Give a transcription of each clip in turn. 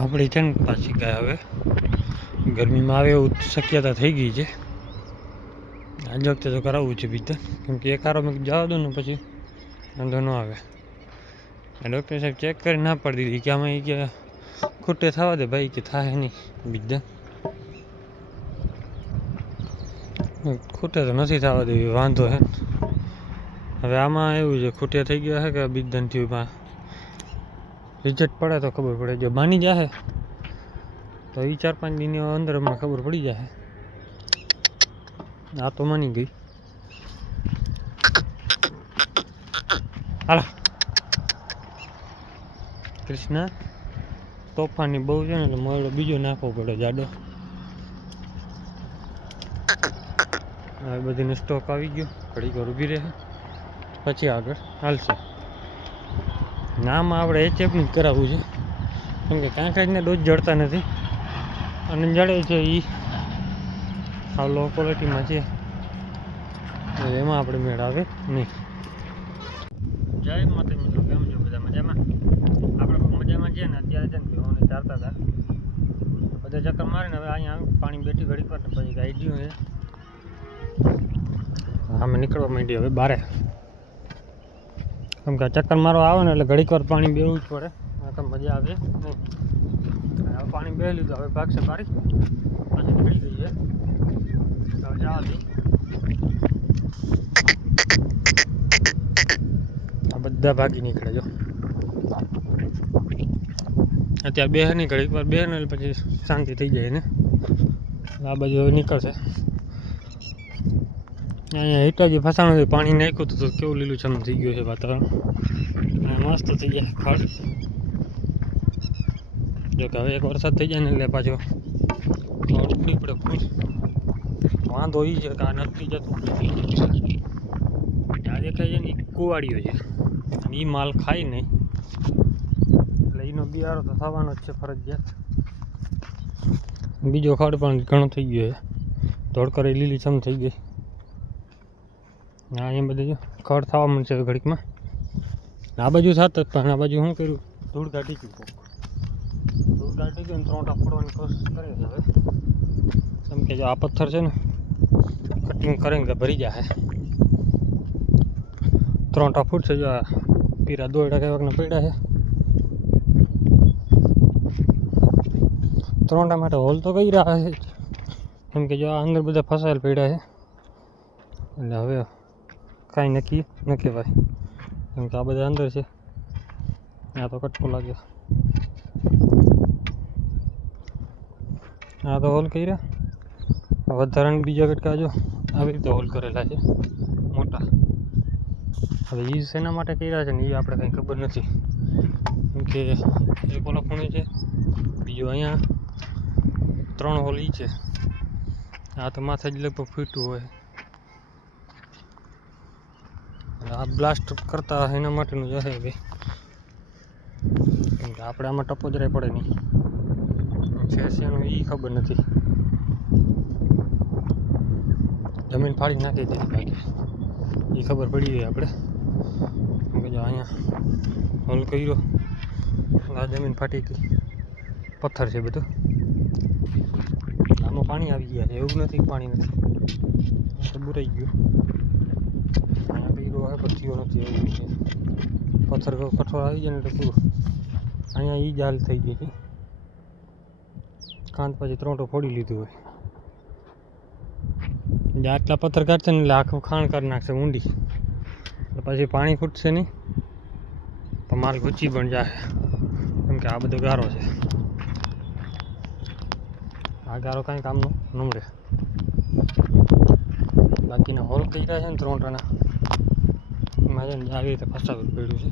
આપણી છે ને પાછી ગાય હવે ગરમીમાં આવે એવું શક્યતા થઈ ગઈ છે. આજ વખતે તો કરાવવું છે બીજું, કેમ કે એક આરો મેં જવા દો ને પછી વાંધો ન આવે. ડૉક્ટર સાહેબ ચેક કરી ના પાડી દીધી કે આમાં કે ખૂટે થવા દે ભાઈ, કે થાય નહીં બીજું. ખૂટે તો નથી થવા દેવી, વાંધો હે. હવે આમાં એવું છે, ખૂટે થઈ ગયા છે કે બીજદાન થયું, રિઝલ્ટ પડે તો ખબર પડે. જો માની જશે તો એ 4-5 દિનની અંદર અમને ખબર પડી જશે. આ તો માની ગઈ. હાલો કૃષ્ણ, તોફાની બહુ છે ને એટલે મોડો બીજો નાખવો પડે જાડો. હવે બધીનો સ્ટોક આવી ગયો, ઘડીક વાર ઊભી રહે પછી આગળ હાલશે. નામ આપણે HFનું જ કરાવવું છે, કેમ કે કાંકરેજને ડોઝ જડતા નથી અને જડે છે એ આ લો ક્વોલિટીમાં છે, એમાં આપણે મેળ આવે નહીં. જય માતા મિત્રો, કેમ છો બધા? મજામાં? આપણે પણ મજામાં છીએ ને. અત્યારે છે ને ભેહોને ચારતા હતા, બધા ચક્કર મારીને હવે અહીંયા આવી પાણી બેઠી ઘડીક વાર પછી ગાઈ ગયું છે. અમે નીકળવા માંડી હવે બારે, કેમ કે ચક્કર મારવા આવે ને એટલે ઘડીક વાર પાણી બેવું જ પડે, તો મજા આવે નહીં. હવે પાણી બે લીધું, હવે ભાગશે બારી પછી નીકળી ગઈ છે. હવે જવા દઈ. આ બધા ભાગી નીકળે જો. અત્યારે બે નહીં, ઘડીક વાર બે ને પછી શાંતિ થઈ જાય ને. આ બાજુ હવે નીકળશે. અહીંયા હિટાજી ફસાણું પાણી નાખ્યું હતું તો કેવું લીલુંછમ થઈ ગયું છે વાતાવરણ. મસ્ત થઈ જાય ખડ. જો કે હવે એક વરસાદ થઈ જાય ને એટલે પાછો ખડ ઉડી પડે ફૂલ. વાંધો એ છે કે આ નથી જતું. આ દેખાય છે ને એ કુવાડીઓ છે અને એ માલ ખાય નહીં એટલે એનો બિયારો તો થવાનો જ છે ફરજિયાત. બીજો ખડ પણ ઘણો થઈ ગયો છે, ધોળકરી લીલીછમ થઈ ગઈ. હા અહીંયા બધું ખડ થવા મળશે ઘડીકમાં. આ બાજુ સાત જ, પણ આ બાજુ શું કર્યું, ધૂળ કાઢી ગયું. ધૂળ કાઢી ગયું ને ત્રોંટા ફોડવાની કોશિશ કરે છે હવે, કેમ કે જો આ પથ્થર છે ને કટિંગ કરે ને ભરી જાય. ત્રોંટા ફૂટશે. જો આ પીરા દોયડા કહેવાના પડ્યા છે. ત્રોંટા માટે હોલ તો કઈ રહ્યા છે, કેમ કે જો આ અંદર બધા ફસાયેલ પડ્યા છે એટલે હવે કાંઈ નક્કી ન કહેવાય, કેમ કે આ બધા અંદર છે. આ તો કટકો લાગ્યો. આ તો હોલ કર્યા. વધારાના બીજા કટકા જો આવી રીતે હોલ કરેલા છે મોટા. હવે એ શેના માટે કર્યા છે ને એ આપણે કંઈ ખબર નથી, કેમ કે એક ઓલો ખૂણે છે, બીજો અહીંયા 3 હોલ એ છે. આ તો માથે જ લગભગ ફૂટ્યું હોય. આ બ્લાસ્ટ કરતા એના માટેનું જ હશે ભાઈ, કેમ કે આપણે આમાં ટપો જરાય પડે નહીં. છે એનું એ ખબર નથી. જમીન ફાડી નાખી દીધી બાકી એ ખબર પડી ગઈ આપણે. કેમ કે જો અહીંયા હોલ કર્યો, આ જમીન ફાટી ગઈ. પથ્થર છે બધું. આમાં પાણી આવી ગયા છે એવું નથી, પાણી નથી તો બુરાઈ ગયું. અહીંયા કર્યો હવે પથ્થીઓ નથી એવું છે. પથ્થર કઠોળ આવી જાય ને એટલે પૂરું. અહીંયા એ જ હાલ થઈ ગઈ છે. કાંત પછી ત્રોંટો ફોડી લીધું હોય. આટલા પથ્થર કાઢશે ને એટલે આખું ખાણ કરી નાખશે ઊંડી, એટલે પછી પાણી ખૂટશે નહીં તો માલ ગુચી પણ જાય, કેમ કે આ બધો ગારો છે. આ ગારો કાંઈ કામનો ન રહે. બાકીના હોલ કર્યા છે ને ત્રોંટાના, એમાં છે ને આવી રીતે ફસાવેલું પડ્યું છે.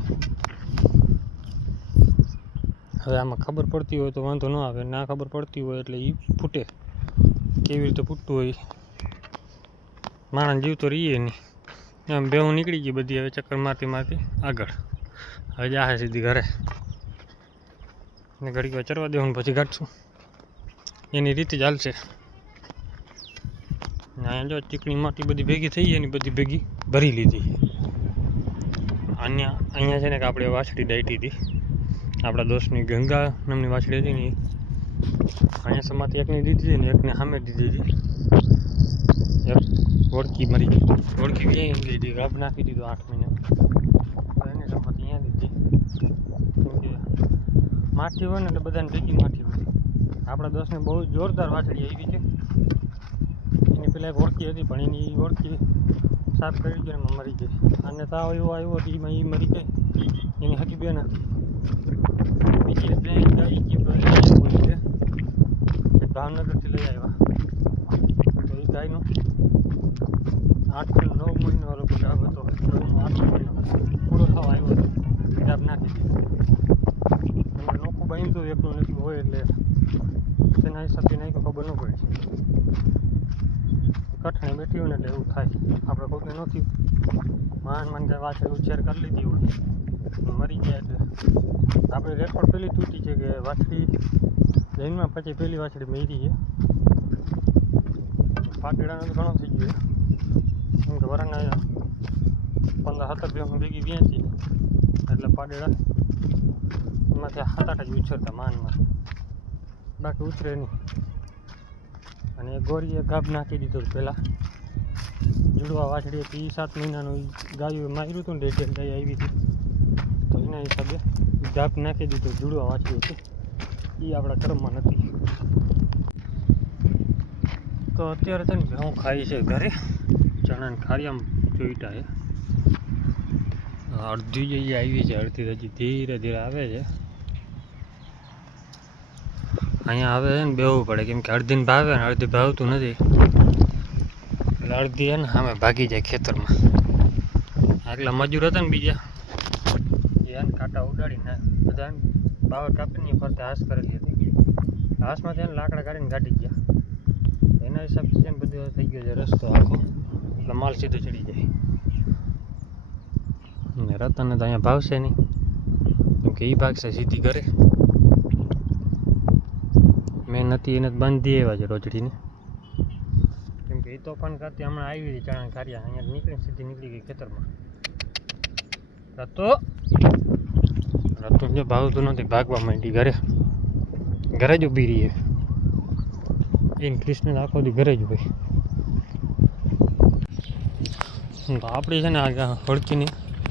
હવે આમાં ખબર પડતી હોય તો વાંધો ન આવે, ના ખબર પડતી હોય એટલે એ ફૂટે. કેવી રીતે ફૂટતું હોય માણસ જીવ તો રહીએ નહીં. એમ બેહું નીકળી ગઈ બધી. હવે ચક્કર મારતી મારતી આગળ હવે જાહે સીધી ઘરે ને ઘડીક વાર ચરવા દેવું પછી કાઢશું. એની રીતે જ હાલશે. અહીંયા જો ચીકણી માટી બધી ભેગી થઈ જાય ને બધી ભેગી ભરી લીધી. અહીંયા છે ને કે આપણે વાછડી દાટી હતી આપણા દોસ્તની ગંગા નામની વાછડી હતી ને એ અહીંયા સમાથી એકને દીધી હતી ને એકને સામે દીધી હતી. એક ઓળખી મરી ગઈ, ઓળખી ક્યાંય ગઈ હતી, ગાભ નાખી દીધો 8 મહિના. તો એને સમાથી અહીંયા દીધી. કેમ કે માઠી હોય ને એટલે બધાને ભેગી માઠી હોય. આપણા દોસ્તને બહુ જોરદાર વાછડી આવી છે. એની પેલા એક ઓળખી હતી પણ એની ઓળખી સાફ કરી ગઈ એમાં મરી ગઈ. અને તાવ એવો આવ્યો હતો એમાં એ મરી ગઈ. એની હકી બેન હતી. બીજી બે ગાય કે ભાવનગરથી લઈ આવ્યા. તો એ ગાયનો 8 થી 9 મહિનો વાળો ગાભ હતો. 8 મહિનો પૂરો થવા આવ્યો હતો. ગાભ નાખી દીધી. નોખું બાંધતું એકલું એટલું હોય એટલે તેના હિસાબથી નાખ્યું ખબર ન પડી. કઠણે બેઠી હોય ને એટલે એવું થાય. આપણે કોઈને નથી માન કાંઈ વાછડી ઉછેર કરી લીધી હોય મરી ગયા એટલે આપણે રેકોર્ડ પેલી તૂટી છે કે વાછડી જૈનમાં પછી પેલી વાછડી મરી છે. પાટીડાનો તો ઘણો થઈ ગયો કેમ કે વરાના 15-17 ભેગું ભેગી વેચી એટલે પાટીડા એમાંથી 7-8 જ ઉછેરતા માનમાં, બાકી ઉછરે નહીં. અને એ ગોરીએ ગાભ નાખી દીધો પહેલાં. જુડવા વાછડી હતી 7 મહિનાનું ગાયું માર્યું હતું ને 1.5 ગાય આવી હતી તો એના હિસાબે ગાભ નાખી દીધો. જુડવા વાછડી હતી એ આપણા કર્મમાં નથી. તો અત્યારે છે ને ઘઉં ખાઈ છે ઘરે, ચણાને ખારિયામાં ચોઈટા છે. અડધી જઈએ આવી છે, અડધી હજી ધીરે ધીરે આવે છે. અહીંયા આવે છે ને બેવું પડે કેમ કે અડધીને ભાવે ને અડધી ભાવતું નથી એટલે અડધી છે ને સામે ભાગી જાય ખેતરમાં. આગલા મજૂર હતા ને બીજા એને કાંટા ઉડાડીને બધા બાવર કાપીને ફરતે હાશ કરેલી હતી. હાશમાંથી એને લાકડા કાઢીને કાઢી ગયા. એના હિસાબથી છે ને બધું થઈ ગયો છે રસ્તો આખો એટલે માલ સીધો ચડી જાય. ને રતનને તો અહીંયા ભાવશે નહીં કેમ કે એ ભાગશે સીધી ઘરે. મેં નથી એને બાંધી આવ્યા છે રોજડીને કેમ કે એ તો પણ કરતી હમણાં આવી હતી ચણા ખારિયા અહીંયા નીકળીને સીધી નીકળી ગઈ ખેતરમાં. રતું જો ભાવતું નથી, ભાગવા માંડી ઘરે જ ઊભી રહી. એને કૃષ્ણ આખો દી ઘરે જ હોય. તો આપણી છે ને આજે હોળકીને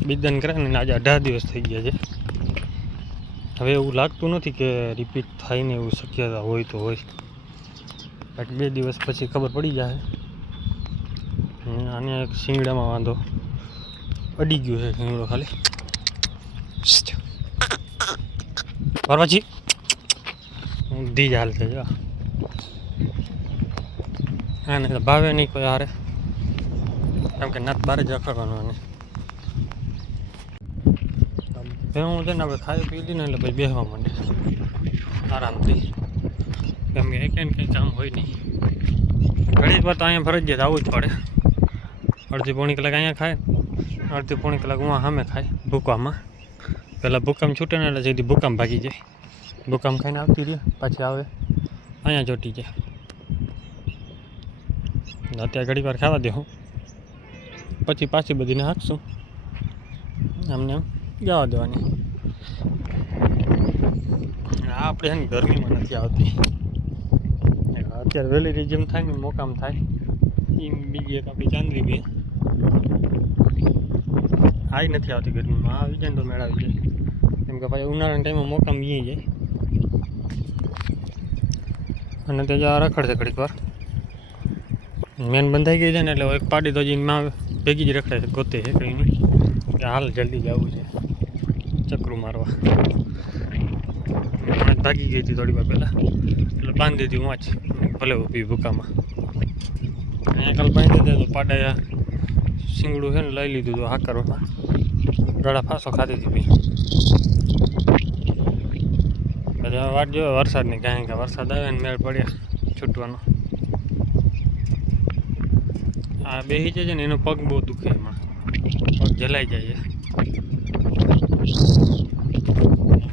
બિદાન કરે ને આજે 18 દિવસ થઈ ગયા છે. હવે એવું લાગતું નથી કે રિપીટ થાય ને એવું શક્યતા હોય તો હોય, બાકી 2 દિવસ પછી ખબર પડી જાય. આને એક શિંગડામાં વાંધો અડી ગયો છે, શિંગડો ખાલી પછી ઊંધી જ હાલ છે. જો આને તો ભાવે નહીં કોઈ હારે કેમ કે નાત બારે જ રખડવાનું. અને હું છે ને આપણે ખાઈ પી લઈને એટલે પછી બેસવા માંડે આરામથી કેમ કે કંઈ કામ હોય નહીં. ઘણી વાર તો અહીંયા ફરજિયાત આવવું જ પડે. અડધી પોણી કલાક અહીંયા ખાય, અડધી પોણી કલાક હું સામે ખાય ભૂકામાં. પહેલાં ભૂકામ છૂટે ને એટલે સીધી ભૂકામ ભાગી જાય. ભૂકામ ખાઈને આવતી રહે પાછી આવે અહીંયા ચોટી જાય. અત્યારે ઘડી વાર ખાવા દેવું પછી પાછી બધીને હાંકશું. આમને આમ જવા દેવાની. આપણે છે ને ગરમીમાં નથી આવતી. અત્યારે વહેલી રીજમ થાય ને મોકામ થાય એમ બીજી એક આપણી ચાંદરી બી આવી નથી આવતી ગરમીમાં. આવી જાય ને તો મેળાવી જાય કેમ કે પછી ઉનાળાના ટાઈમમાં મોકામ વી જાય. અને તે જવા રખડશે ઘડીક વાર. મેન બંધાઈ ગઈ છે ને એટલે એક પાડી તો હજી માં ભેગી જ રખડે છે, ગોતે છે કંઈ નહીં કે હાલ જલ્દી જવું છે ચક્રું મારવા. ભાગી ગઈ હતી થોડી વાર પહેલાં એટલે બાંધી હતી વાંચ ભલે ઊભી ભૂકામાં. અહીંયા કાલ બાંધી દે તો પાડા શીંગડું છે ને લઈ લીધું હતું હાકરમાં, ગળા ફાંસો ખાધી હતી બી. પછી વાટ જોયો વરસાદની, કારણ કે વરસાદ આવે ને મેળ પડ્યા છૂટવાનો. આ બેસી જાય ને એનો પગ બહુ દુખે, એમાં પગ જલાઈ જાય.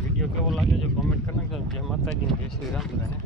વિડીયો કેવો લાગે છે કોમેન્ટ કરી નાખજો. જય માતાજી, જય શ્રી રામ બધાને.